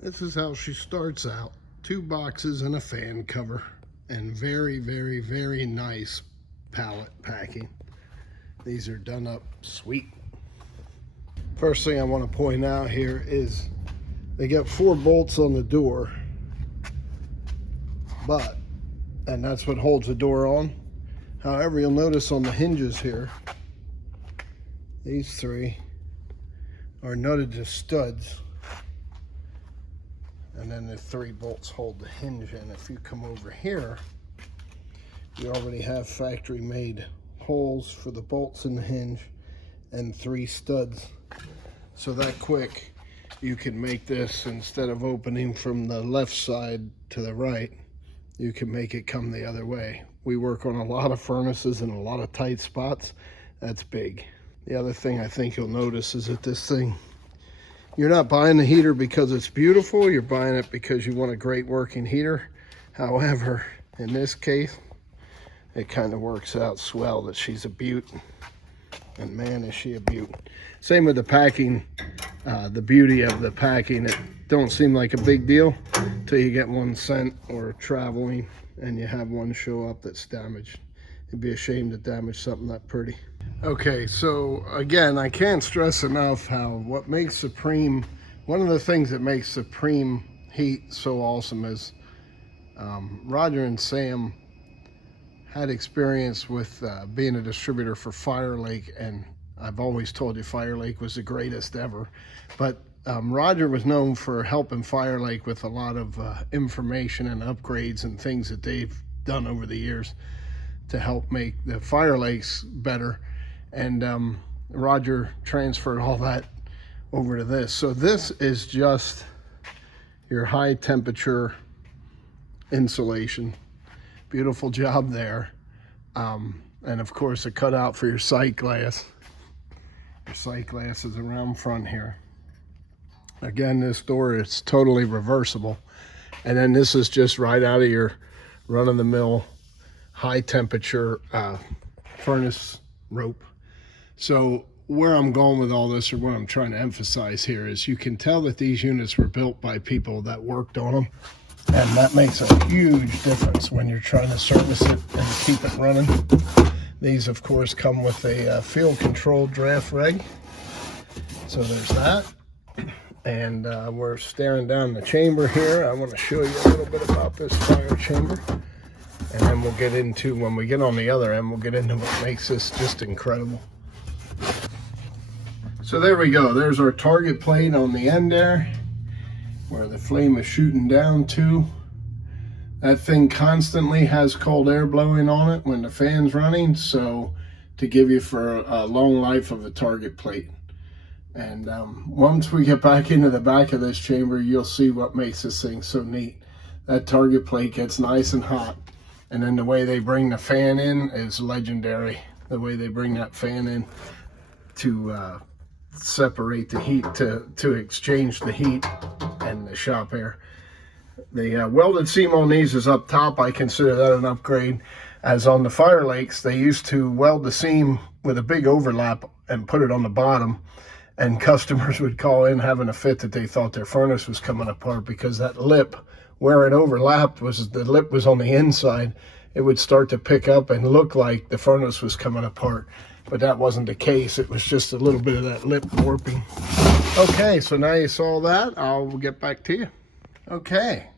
This is how she starts out. 2 boxes and a fan cover, and very, very, very nice pallet packing. These are done up sweet. First thing I want to point out here is they got 4 bolts on the door, and that's what holds the door on. However, you'll notice on the hinges here, these 3 are nutted to studs. And then the 3 bolts hold the hinge in. If you come over here, you already have factory made holes for the bolts in the hinge and 3 studs. So that quick, you can make this, instead of opening from the left side to the right, you can make it come the other way. We work on a lot of furnaces in a lot of tight spots. That's big. The other thing I think you'll notice is that this thing, you're not buying the heater because it's beautiful, you're buying it because you want a great working heater. However, in this case, it kind of works out swell that she's a beaut. And man, is she a beaut. Same with the packing. The beauty of the packing, it don't seem like a big deal until you get one sent or traveling and you have one show up that's damaged. It'd be a shame to damage something that pretty. Okay, so again, I can't stress enough how what makes Supreme, one of the things that makes Supreme heat so awesome is Roger and Sam had experience with being a distributor for Fire Lake, and I've always told you Fire Lake was the greatest ever. But Roger was known for helping Fire Lake with a lot of information and upgrades and things that they've done over the years to help make the Fire Lakes better. And Roger transferred all that over to this. So this is just your high temperature insulation. Beautiful job there. And of course a cutout for your sight glass. Your sight glass is around front here. Again, this door is totally reversible. And then this is just right out of your run-of-the-mill high temperature furnace rope. So where I'm going with all this, or what I'm trying to emphasize here, is you can tell that these units were built by people that worked on them. And that makes a huge difference when you're trying to service it and keep it running. These, of course, come with a field control draft reg. So there's that. And we're staring down the chamber here. I want to show you a little bit about this fire chamber. And then we'll get into, when we get on the other end, we'll get into what makes this just incredible. So there we go. There's our target plate on the end there, where the flame is shooting down to. That thing constantly has cold air blowing on it when the fan's running, so to give you for a long life of a target plate. And once we get back into the back of this chamber, you'll see what makes this thing so neat. That target plate gets nice and hot, and then the way they bring the fan in is legendary. The way they bring that fan in to separate the heat, to exchange the heat and the shop air. The welded seam on these is up top. I consider that an upgrade, as on the Fire Lakes they used to weld the seam with a big overlap and put it on the bottom, and customers would call in having a fit that they thought their furnace was coming apart because that lip, where it overlapped, was the lip was on the inside. It would start to pick up and look like the furnace was coming apart, but that wasn't the case. It was just a little bit of that lip warping. Okay, so now you saw that, I'll get back to you. Okay,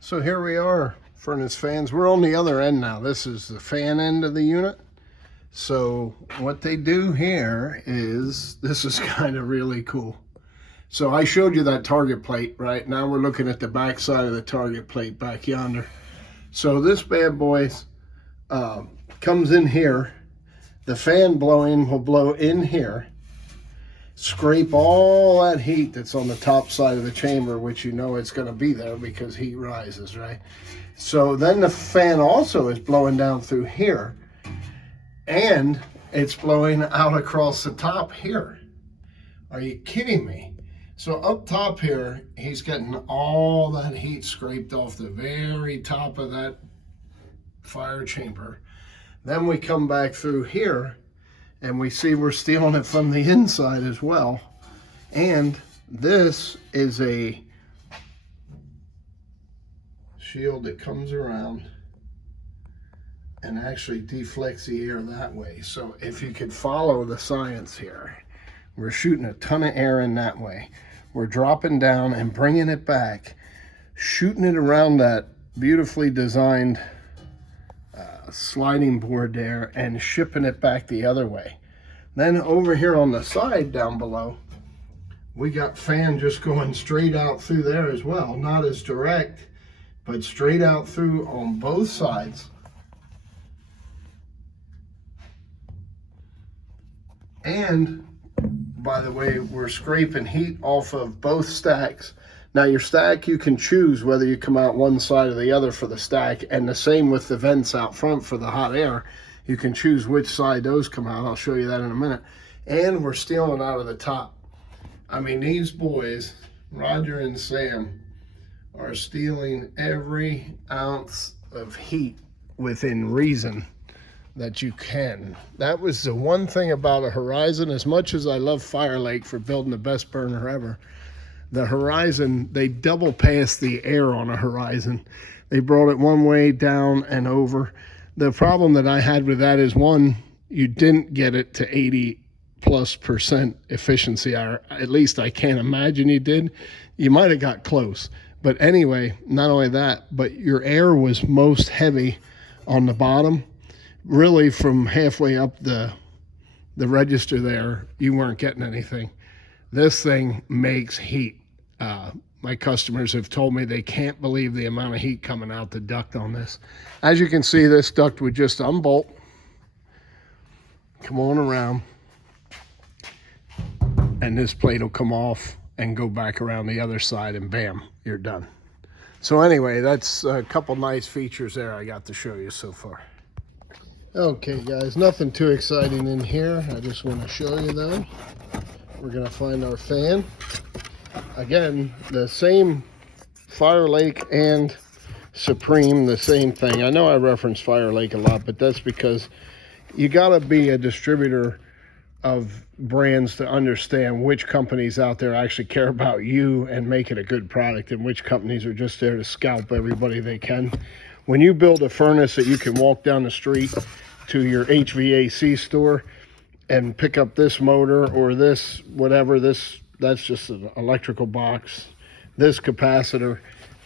so here we are, furnace fans. We're on the other end now. This is the fan end of the unit. So what they do here is, this is kind of really cool. So I showed you that target plate, right? Now we're looking at the back side of the target plate back yonder. So this bad boy comes in here. The fan blowing will blow in here, scrape all that heat that's on the top side of the chamber, which you know it's going to be there because heat rises, right? So then the fan also is blowing down through here, and it's blowing out across the top here. Are you kidding me? So up top here, he's getting all that heat scraped off the very top of that fire chamber. Then we come back through here and we see we're stealing it from the inside as well. And this is a shield that comes around and actually deflects the air that way. So if you could follow the science here, we're shooting a ton of air in that way. We're dropping down and bringing it back, shooting it around that beautifully designed sliding board there and shipping it back the other way. Then over here on the side down below, we got fan just going straight out through there as well. Not as direct, but straight out through on both sides. And by the way, we're scraping heat off of both stacks. Now your stack, you can choose whether you come out one side or the other for the stack, and the same with the vents out front for the hot air. You can choose which side those come out. I'll show you that in a minute. And we're stealing out of the top. I mean, these boys, Roger and Sam, are stealing every ounce of heat within reason that you can. That was the one thing about a Horizon. As much as I love Fire Lake for building the best burner ever, the Horizon, they double passed the air on a Horizon. They brought it one way down and over. The problem that I had with that is, one, you didn't get it to 80+% efficiency, or at least I can't imagine you did. You might have got close. But anyway, not only that, but your air was most heavy on the bottom. Really, from halfway up the register there, you weren't getting anything. This thing makes heat. My customers have told me they can't believe the amount of heat coming out the duct on this. As you can see, this duct would just unbolt, come on around, and this plate will come off and go back around the other side, and bam, you're done. So anyway, that's a couple nice features there I got to show you so far. Okay guys, nothing too exciting in here. I just want to show you though. We're gonna find our fan. Again, the same Fire Lake and Supreme, the same thing. I know I reference Fire Lake a lot, but that's because you gotta be a distributor of brands to understand which companies out there actually care about you and make it a good product, and which companies are just there to scalp everybody they can. When you build a furnace that you can walk down the street to your HVAC store and pick up this motor or this whatever, that's just an electrical box, this capacitor,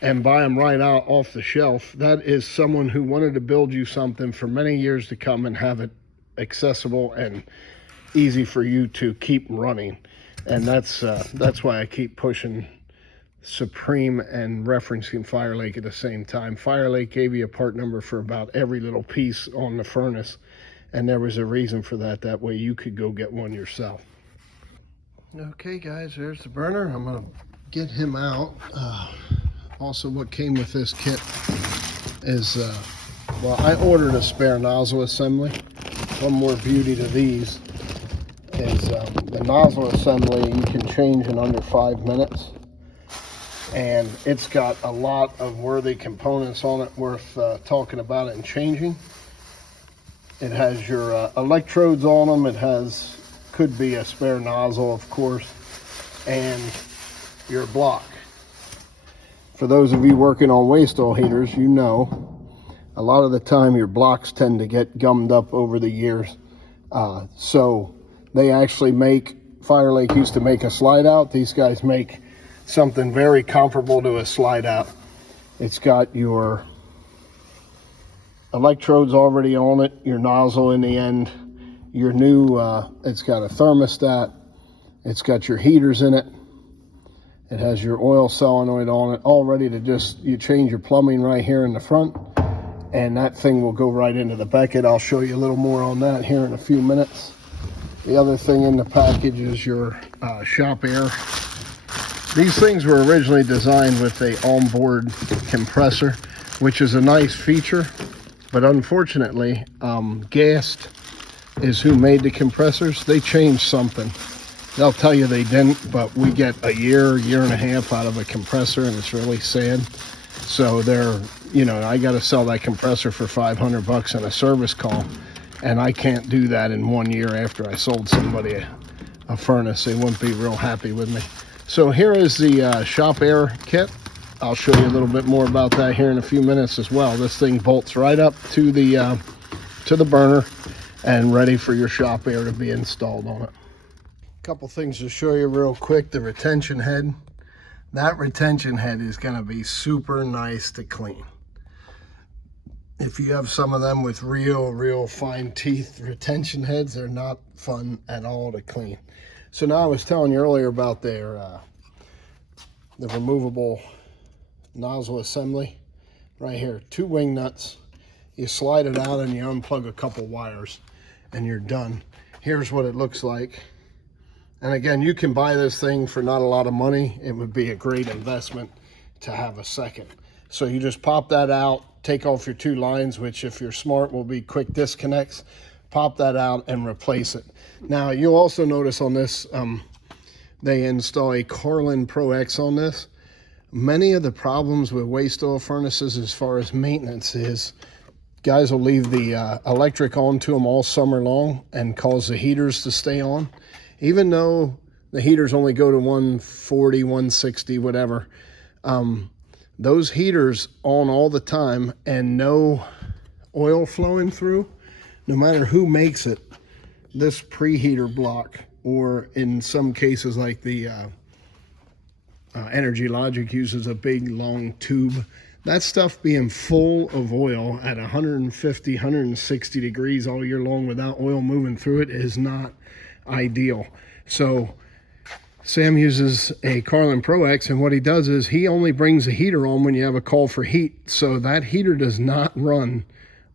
and buy them right out off the shelf, that is someone who wanted to build you something for many years to come and have it accessible and easy for you to keep running. And that's why I keep pushing Supreme and referencing Fire Lake at the same time. Fire Lake gave you a part number for about every little piece on the furnace, and there was a reason for that. That way you could go get one yourself. Okay guys, there's the burner. I'm gonna get him out. Also, what came with this kit is, well, I ordered a spare nozzle assembly. One more beauty to these is the nozzle assembly you can change in under 5 minutes. And it's got a lot of worthy components on it worth talking about it and changing. It has your electrodes on them. It has, could be a spare nozzle, of course, and your block. For those of you working on waste oil heaters, you know a lot of the time your blocks tend to get gummed up over the years. So they actually make, Fire Lake used to make a slide out. These guys make something very comparable to a slide out. It's got your electrodes already on it, your nozzle in the end, your new, it's got a thermostat, it's got your heaters in it, it has your oil solenoid on it, all ready to just, you change your plumbing right here in the front, and that thing will go right into the bucket. I'll show you a little more on that here in a few minutes. The other thing in the package is your shop air. These things were originally designed with a onboard compressor, which is a nice feature, but unfortunately, Gast is who made the compressors. They changed something. They'll tell you they didn't, but we get a year and a half out of a compressor, and it's really sad. So they're, you know, I got to sell that compressor for $500 in a service call, and I can't do that in 1 year after I sold somebody a furnace. They wouldn't be real happy with me. So here is the shop air kit. I'll show you a little bit more about that here in a few minutes as well. This thing bolts right up to the burner and ready for your shop air to be installed on it. Couple things to show you real quick. The retention head. That retention head is going to be super nice to clean. If you have some of them with real fine teeth retention heads, they're not fun at all to clean. So now I was telling you earlier about the removable nozzle assembly. Right here, 2 wing nuts. You slide it out and you unplug a couple wires and you're done. Here's what it looks like. And again, you can buy this thing for not a lot of money. It would be a great investment to have a second. So you just pop that out, take off your 2 lines, which if you're smart will be quick disconnects. Pop that out and replace it. Now you'll also notice on this, they install a Carlin Pro X on this. Many of the problems with waste oil furnaces as far as maintenance is, guys will leave the electric on to them all summer long and cause the heaters to stay on. Even though the heaters only go to 140, 160, whatever, those heaters on all the time and no oil flowing through, no matter who makes it, this preheater block, or in some cases like the Energy Logic uses a big long tube, that stuff being full of oil at 150, 160 degrees all year long without oil moving through it is not ideal. So Sam uses a Carlin Pro X, and what he does is he only brings the heater on when you have a call for heat. So that heater does not run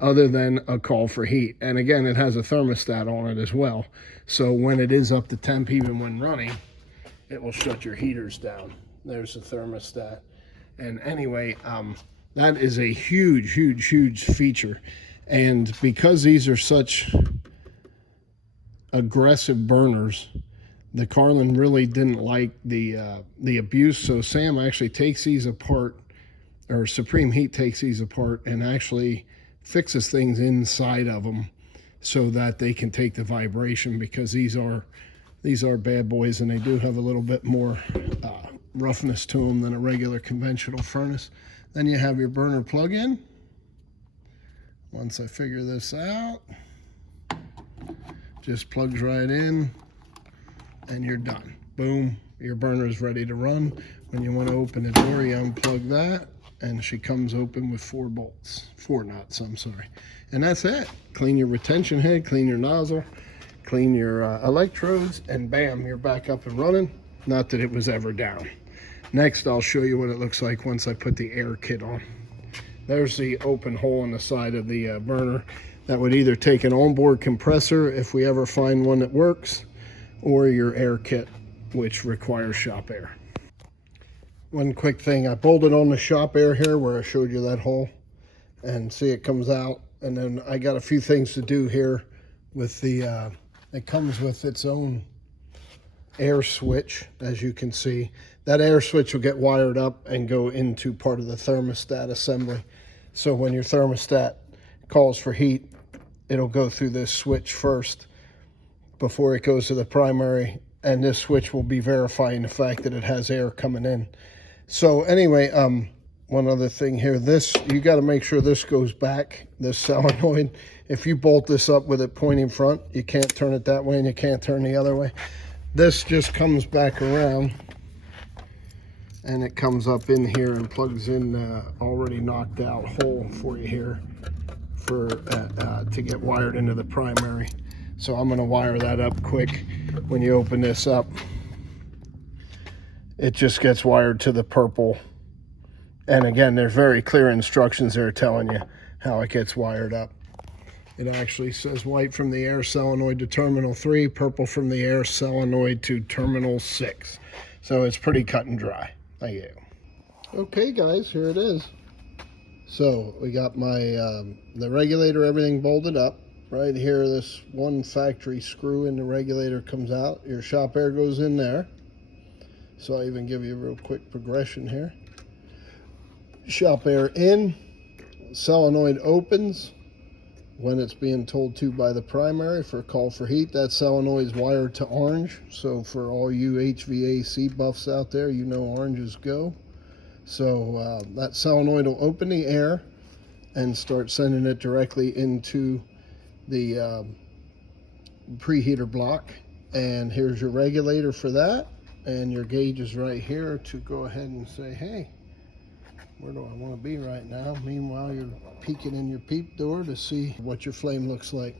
other than a call for heat. And again, it has a thermostat on it as well. So when it is up to temp, even when running, it will shut your heaters down. There's the thermostat. And anyway, that is a huge feature. And because these are such aggressive burners, the Carlin really didn't like the abuse. So Sam actually takes these apart, or Supreme Heat takes these apart and actually fixes things inside of them so that they can take the vibration, because these are bad boys, and they do have a little bit more roughness to them than a regular conventional furnace. Then you have your burner plug-in. Once I figure this out, just plugs right in and you're done. Boom, your burner is ready to run. When you want to open the door, you unplug that and she comes open with 4 nuts, I'm sorry. And that's it. Clean your retention head, clean your nozzle, clean your electrodes, and bam, you're back up and running. Not that it was ever down. Next, I'll show you what it looks like once I put the air kit on. There's the open hole in the side of the burner. That would either take an onboard compressor, if we ever find one that works, or your air kit, which requires shop air. One quick thing, I bolted on the shop air here where I showed you that hole, and see it comes out. And then I got a few things to do here with the, it comes with its own air switch, as you can see. That air switch will get wired up and go into part of the thermostat assembly. So when your thermostat calls for heat, it'll go through this switch first before it goes to the primary, and this switch will be verifying the fact that it has air coming in. So anyway, one other thing here, this, you got to make sure this goes back, this solenoid. If you bolt this up with it pointing front, you can't turn it that way and you can't turn the other way. This just comes back around and it comes up in here and plugs in the already knocked out hole for you here for to get wired into the primary. So I'm going to wire that up quick. When you open this up, it just gets wired to the purple. And again, there's very clear instructions there telling you how it gets wired up. It actually says white from the air solenoid to terminal 3, purple from the air solenoid to terminal 6. So it's pretty cut and dry. Thank you. Okay guys, here it is. So we got my the regulator, everything bolted up. Right here, this one factory screw in the regulator comes out. Your shop air goes in there. So I'll even give you a real quick progression here. Shop air in, solenoid opens when it's being told to by the primary for a call for heat. That solenoid is wired to orange. So for all you HVAC buffs out there, you know oranges go. So that solenoid will open the air and start sending it directly into the preheater block. And here's your regulator for that, and your gauge is right here to go ahead and say, hey, where do I want to be right now? Meanwhile, you're peeking in your peep door to see what your flame looks like.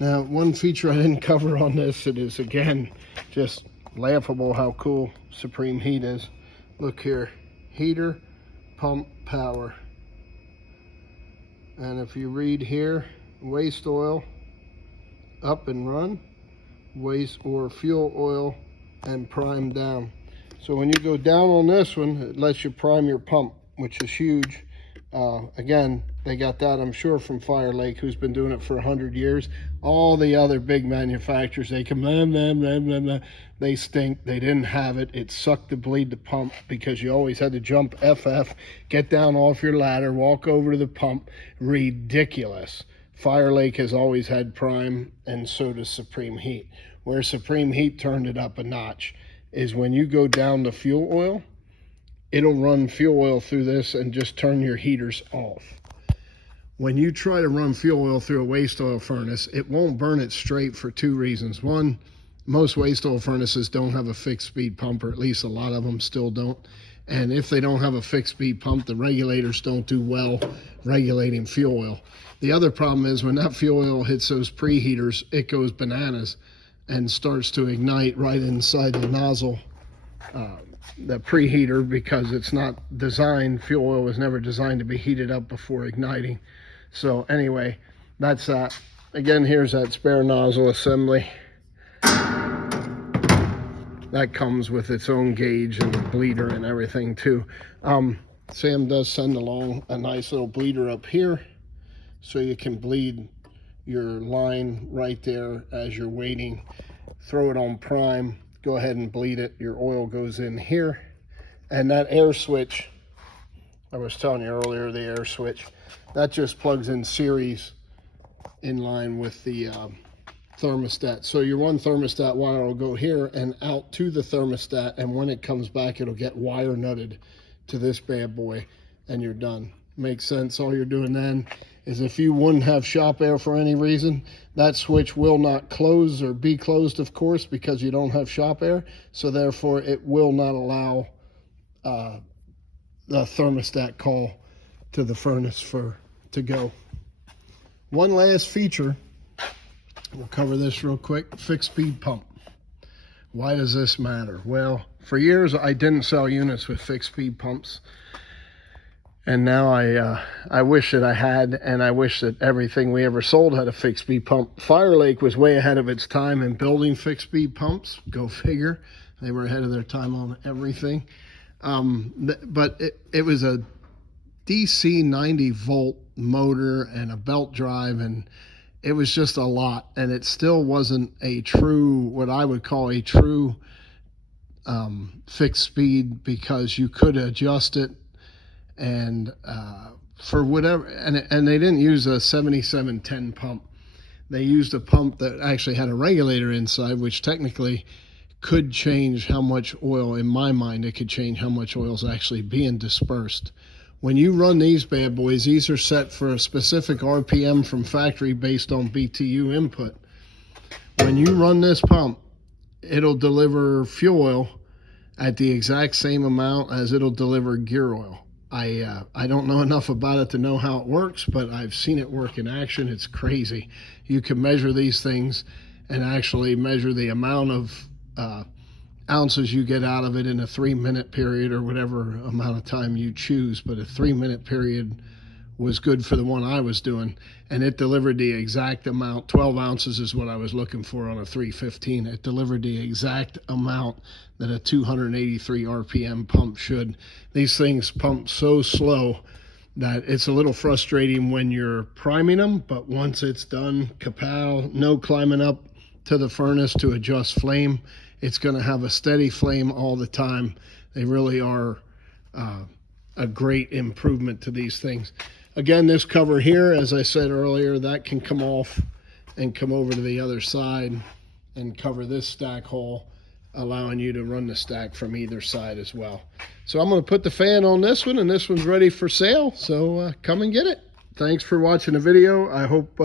Now, one feature I didn't cover on this, it is again just laughable how cool Supreme Heat is. Look here, heater, pump, power. And if you read here, waste oil, up and run, waste or fuel oil, and prime down. So when you go down on this one, it lets you prime your pump, which is huge. Again, they got that, I'm sure, from Fire Lake, who's been doing it for 100 years. All the other big manufacturers, they come, blah, blah, blah, blah, blah. They stink. They didn't have it. It sucked to bleed the pump because you always had to jump FF, get down off your ladder, walk over to the pump. Ridiculous. Fire Lake has always had prime, and so does Supreme Heat. Where Supreme Heat turned it up a notch is when you go down the fuel oil, it'll run fuel oil through this and just turn your heaters off. When you try to run fuel oil through a waste oil furnace, it won't burn it straight for two reasons. One, most waste oil furnaces don't have a fixed speed pump, or at least a lot of them still don't. And if they don't have a fixed speed pump, the regulators don't do well regulating fuel oil. The other problem is when that fuel oil hits those preheaters, it goes bananas and starts to ignite right inside the nozzle, the preheater, because it's not designed, fuel oil was never designed to be heated up before igniting. So anyway, that's that. Again, here's that spare nozzle assembly. That comes with its own gauge and a bleeder and everything too. Sam does send along a nice little bleeder up here, so you can bleed your line right there as you're waiting. Throw it on prime, go ahead and bleed it. Your oil goes in here. And that air switch, I was telling you earlier, the air switch, that just plugs in series in line with the thermostat. So your one thermostat wire will go here and out to the thermostat, and when it comes back, it'll get wire nutted to this bad boy, and you're done. Makes sense. All you're doing then is, if you wouldn't have shop air for any reason, that switch will not close or be closed, of course, because you don't have shop air. So therefore, it will not allow the thermostat call to the furnace to go. One last feature, we'll cover this real quick, fixed speed pump. Why does this matter? Well, for years I didn't sell units with fixed speed pumps, and now I wish that I had, and I wish that everything we ever sold had a fixed speed pump. Fire Lake was way ahead of its time in building fixed speed pumps. Go figure. They were ahead of their time on everything. But it was a DC 90 volt motor and a belt drive, and it was just a lot, and it still wasn't a true, what I would call a true fixed speed, because you could adjust it and for whatever, and they didn't use a 7710 pump. They used a pump that actually had a regulator inside, which technically could change how much oil, in my mind, it could change how much oil is actually being dispersed. When you run these bad boys, these are set for a specific RPM from factory based on BTU input. When you run this pump, it'll deliver fuel oil at the exact same amount as it'll deliver gear oil. I don't know enough about it to know how it works, but I've seen it work in action. It's crazy. You can measure these things and actually measure the amount of ounces you get out of it in a 3-minute period, or whatever amount of time you choose. But a 3-minute period was good for the one I was doing, and it delivered the exact amount. 12 ounces is what I was looking for on a 315. It delivered the exact amount that a 283 RPM pump should. These things pump so slow that it's a little frustrating when you're priming them, but once it's done, kapow, no climbing up to the furnace to adjust flame. It's going to have a steady flame all the time. They really are a great improvement to these things. Again, this cover here, as I said earlier, that can come off and come over to the other side and cover this stack hole. allowing you to run the stack from either side as well. So I'm going to put the fan on this one, and this one's ready for sale. So come and get it. Thanks for watching the video. I hope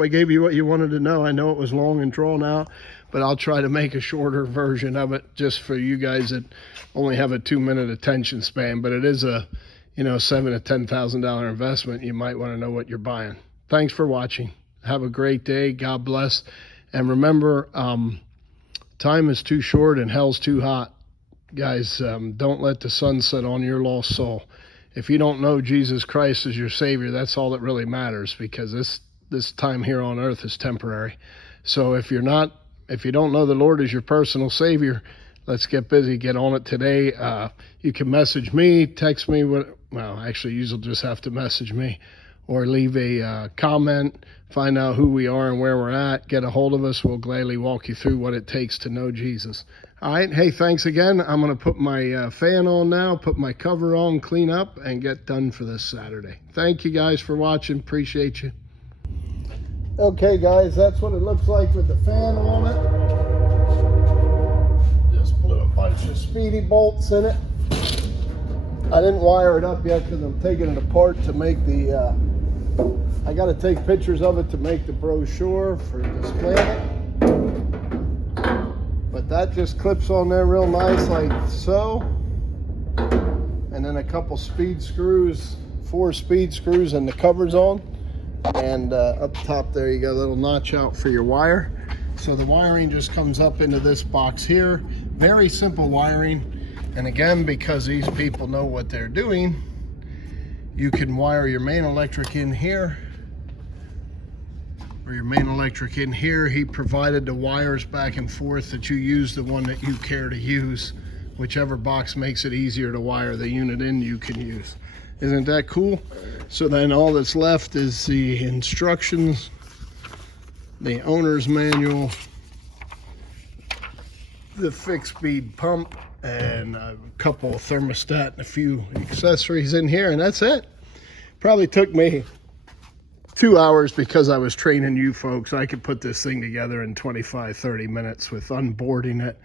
I gave you what you wanted to know. I know it was long and drawn out, but I'll try to make a shorter version of it just for you guys that only have a 2-minute attention span. But it is a, you know, $7,000 to $10,000 investment. You might want to know what you're buying. Thanks for watching. Have a great day. God bless. And remember, time is too short and hell's too hot. Guys, don't let the sun set on your lost soul. If you don't know Jesus Christ as your Savior, that's all that really matters, because this time here on earth is temporary. So if you don't know the Lord as your personal Savior, let's get busy. Get on it today. You can message me, text me. Well, actually, you'll just have to message me, or leave a comment. Find out who we are and where we're at. Get a hold of us. We'll gladly walk you through what it takes to know Jesus. All right. Hey, thanks again. I'm going to put my fan on now, put my cover on, clean up, and get done for this Saturday. Thank you guys for watching. Appreciate you. Okay, guys, that's what it looks like with the fan on it. Just blew a bunch of speedy bolts in it. I didn't wire it up yet because I'm taking it apart to make the I got to take pictures of it to make the brochure for displaying it. But that just clips on there real nice, like so. And then a couple speed screws, 4 speed screws, and the cover's on. And up top there you got a little notch out for your wire. So the wiring just comes up into this box here. Very simple wiring. And again, because these people know what they're doing, you can wire your main electric in here, or your main electric in here. He provided the wires back and forth that you use the one that you care to use. Whichever box makes it easier to wire the unit in, you can use. Isn't that cool? So then all that's left is the instructions, the owner's manual, the fixed speed pump, and a couple of thermostat and a few accessories in here, and that's it. Probably took me 2 hours because I was training you folks. I could put this thing together in 25-30 minutes with unboarding it.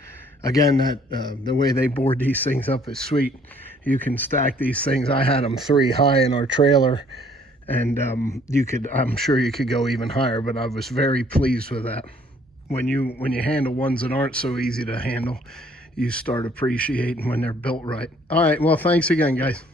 Again, the way they board these things up is sweet. You can stack these things. I had them 3 high in our trailer, and I'm sure you could go even higher, but I was very pleased with that. When you handle ones that aren't so easy to handle, you start appreciating when they're built right. All right, well, thanks again, guys.